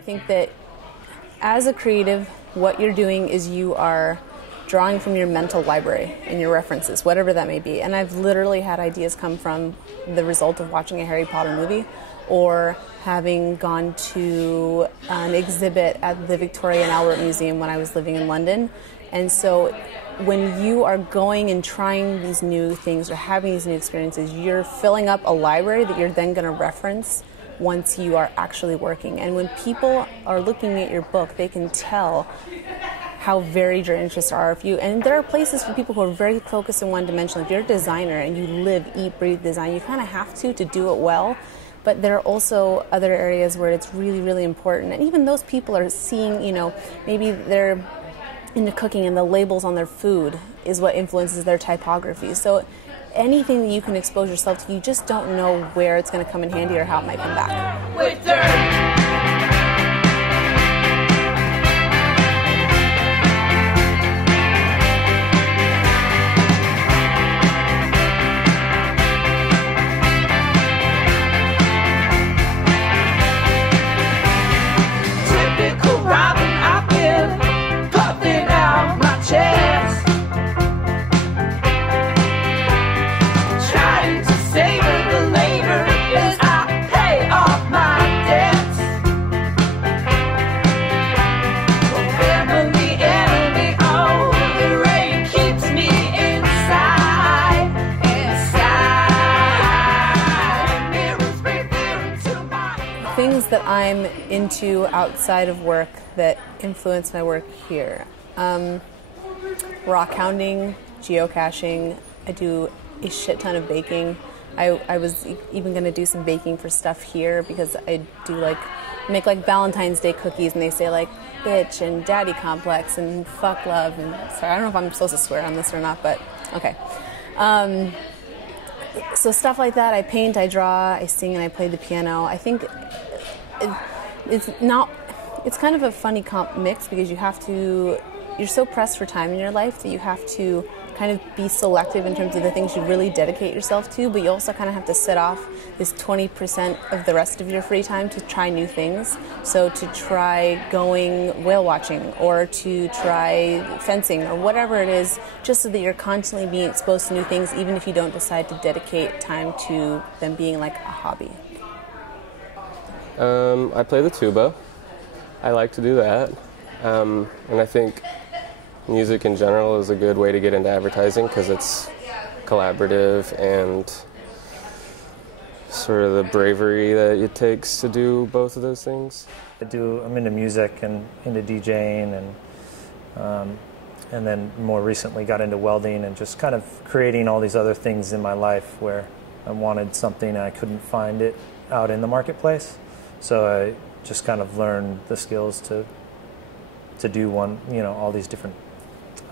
I think that as a creative, what you're doing is you are drawing from your mental library and your references, whatever that may be. And I've literally had ideas come from the result of watching a Harry Potter movie or having gone to an exhibit at the Victoria and Albert Museum when I was living in London. And so when you are going and trying these new things or having these new experiences, you're filling up a library that you're then going to reference once you are actually working. And when people are looking at your book, they can tell how varied your interests are. And there are places for people who are very focused and one-dimensional. If you're a designer and you live, eat, breathe design, you kind of have to do it well. But there are also other areas where it's really, really important. And even those people are seeing, maybe they're into cooking and the labels on their food is what influences their typography. So anything that you can expose yourself to, you just don't know where it's going to come in handy or how it might come back. With dirt. Things that I'm into outside of work that influence my work here. Rock hounding, geocaching. I do a shit ton of baking. I was even going to do some baking for stuff here because I do make Valentine's Day cookies and they say bitch and daddy complex and fuck love and sorry, I don't know if I'm supposed to swear on this or not, but okay. So stuff like that. I paint, I draw, I sing, and I play the piano. I think it's kind of a funny mix because you're so pressed for time in your life that you have to kind of be selective in terms of the things you really dedicate yourself to, but you also kind of have to set off this 20% of the rest of your free time to try new things. So to try going whale watching or to try fencing or whatever it is, just so that you're constantly being exposed to new things, even if you don't decide to dedicate time to them being like a hobby. I play the tuba. I like to do that. And I think music in general is a good way to get into advertising because it's collaborative and sort of the bravery that it takes to do both of those things. I'm into music and into DJing and then more recently got into welding and just kind of creating all these other things in my life where I wanted something and I couldn't find it out in the marketplace. So I just kind of learned the skills to do all these different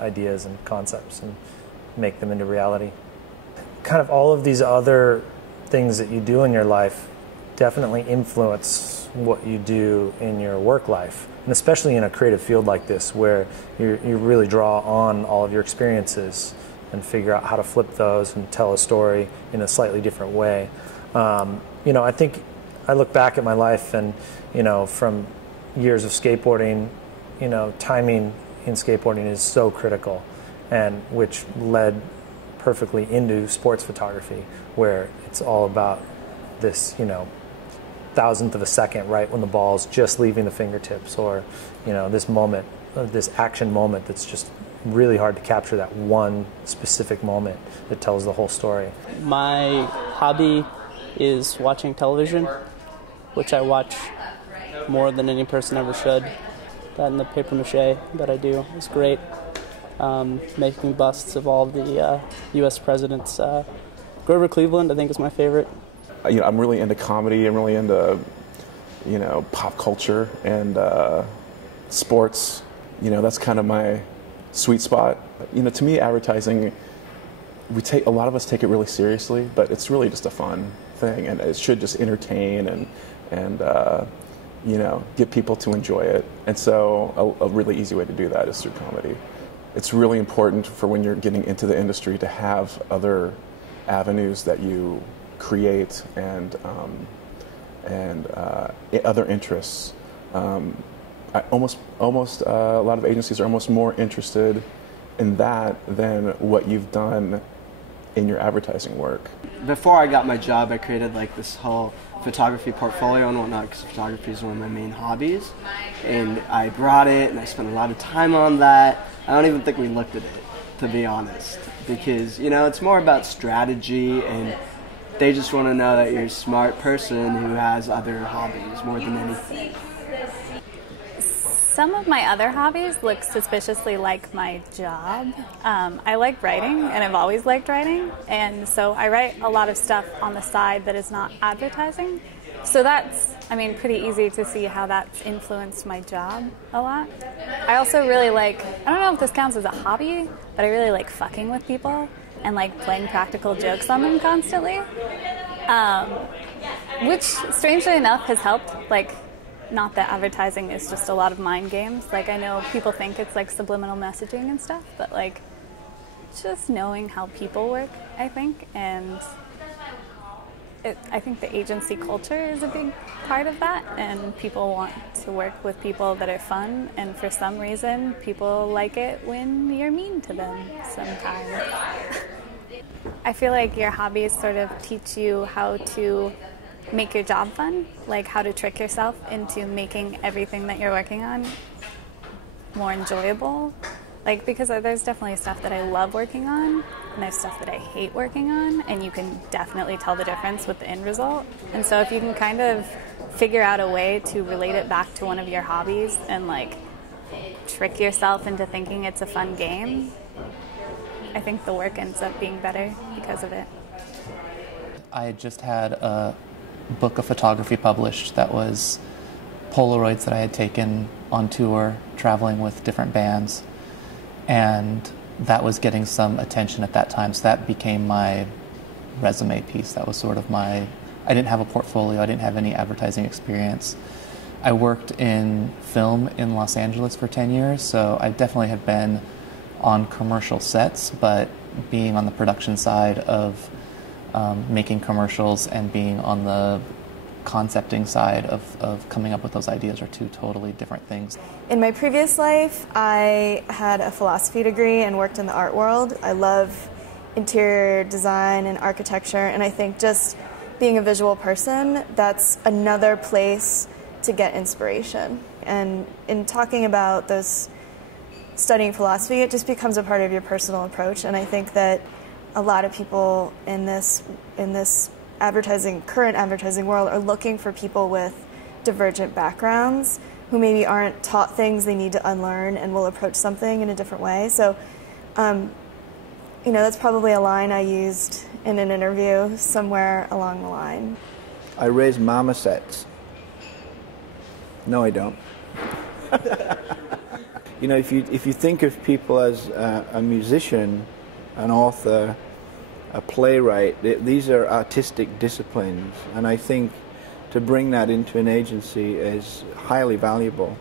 ideas and concepts and make them into reality. Kind of all of these other things that you do in your life definitely influence what you do in your work life, and especially in a creative field like this where you really draw on all of your experiences and figure out how to flip those and tell a story in a slightly different way. I think I look back at my life and, from years of skateboarding, timing in skateboarding is so critical, and which led perfectly into sports photography, where it's all about this, thousandth of a second right when the ball's just leaving the fingertips, or, this moment, this action moment that's just really hard to capture, that one specific moment that tells the whole story. My hobby is watching television, which I watch more than any person ever should. That and the paper mache that I do is great. Making busts of all of the U.S. presidents. Grover Cleveland, I think, is my favorite. I'm really into comedy. I'm really into, pop culture and sports. That's kind of my sweet spot. To me, advertising, a lot of us take it really seriously, but it's really just a fun thing, and it should just entertain and get people to enjoy it. And so a really easy way to do that is through comedy. It's really important for when you're getting into the industry to have other avenues that you create and other interests almost a lot of agencies are almost more interested in that than what you've done in your advertising work. Before I got my job, I created like this whole photography portfolio and whatnot, because photography is one of my main hobbies, and I brought it and I spent a lot of time on that. I don't even think we looked at it, to be honest, because, you know, it's more about strategy, and they just want to know that you're a smart person who has other hobbies more than anything. Some of my other hobbies look suspiciously like my job. I like writing, and I've always liked writing, and so I write a lot of stuff on the side that is not advertising. So that's, I mean, pretty easy to see how that's influenced my job a lot. I also really like, I don't know if this counts as a hobby, but I really like fucking with people and like playing practical jokes on them constantly, which strangely enough has helped. Like, not that advertising is just a lot of mind games. Like, I know people think it's like subliminal messaging and stuff, but like just knowing how people work, I think, and I think the agency culture is a big part of that, and people want to work with people that are fun, and for some reason people like it when you're mean to them sometimes. I feel like your hobbies sort of teach you how to make your job fun, like how to trick yourself into making everything that you're working on more enjoyable. Like, because there's definitely stuff that I love working on, and there's stuff that I hate working on, and you can definitely tell the difference with the end result. And so if you can kind of figure out a way to relate it back to one of your hobbies and like trick yourself into thinking it's a fun game, I think the work ends up being better because of it. I had just had a book of photography published that was Polaroids that I had taken on tour, traveling with different bands, and that was getting some attention at that time, so that became my resume piece. That was sort of I didn't have a portfolio, I didn't have any advertising experience. I worked in film in Los Angeles for 10 years, so I definitely have been on commercial sets, but being on the production side of making commercials and being on the concepting side of coming up with those ideas are two totally different things. In my previous life, I had a philosophy degree and worked in the art world. I love interior design and architecture, and I think just being a visual person, that's another place to get inspiration. And in talking about those studying philosophy, it just becomes a part of your personal approach, and I think that a lot of people in this current advertising world are looking for people with divergent backgrounds who maybe aren't taught things they need to unlearn and will approach something in a different way. So, you know, that's probably a line I used in an interview somewhere along the line. I raise marmosets. No, I don't. You know, if you think of people as a musician, an author, a playwright, these are artistic disciplines, and I think to bring that into an agency is highly valuable.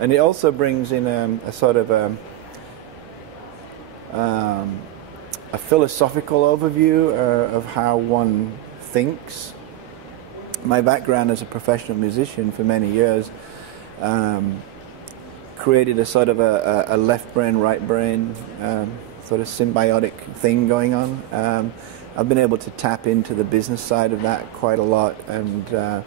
And it also brings in a sort of a philosophical overview of how one thinks. My background as a professional musician for many years created a sort of a left brain, right brain sort of symbiotic thing going on. I've been able to tap into the business side of that quite a lot and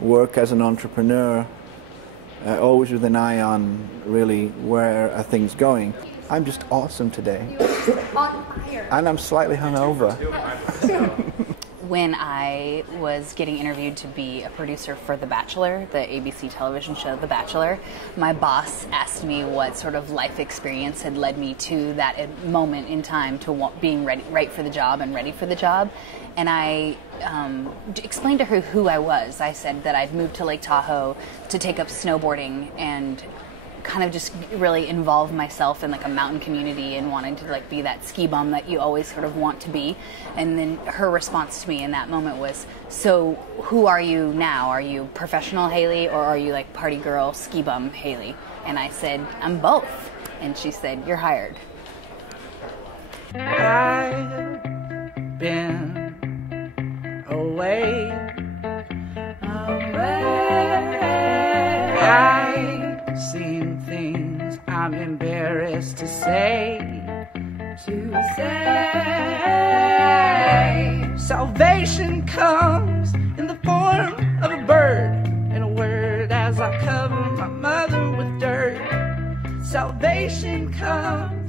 work as an entrepreneur, always with an eye on really where are things going. I'm just awesome today. And I'm slightly hungover. When I was getting interviewed to be a producer for The Bachelor, the ABC television show The Bachelor, my boss asked me what sort of life experience had led me to that moment in time to being right for the job and ready for the job. And I explained to her who I was. I said that I'd moved to Lake Tahoe to take up snowboarding and kind of just really involve myself in like a mountain community and wanted to like be that ski bum that you always sort of want to be. And then her response to me in that moment was, so who are you now? Are you professional Haley or are you like party girl ski bum Haley? And I said, I'm both. And she said, you're hired. I've been away. I've seen things I'm embarrassed to say. Salvation comes in the form of a bird and a word as I cover my mother with dirt. Salvation comes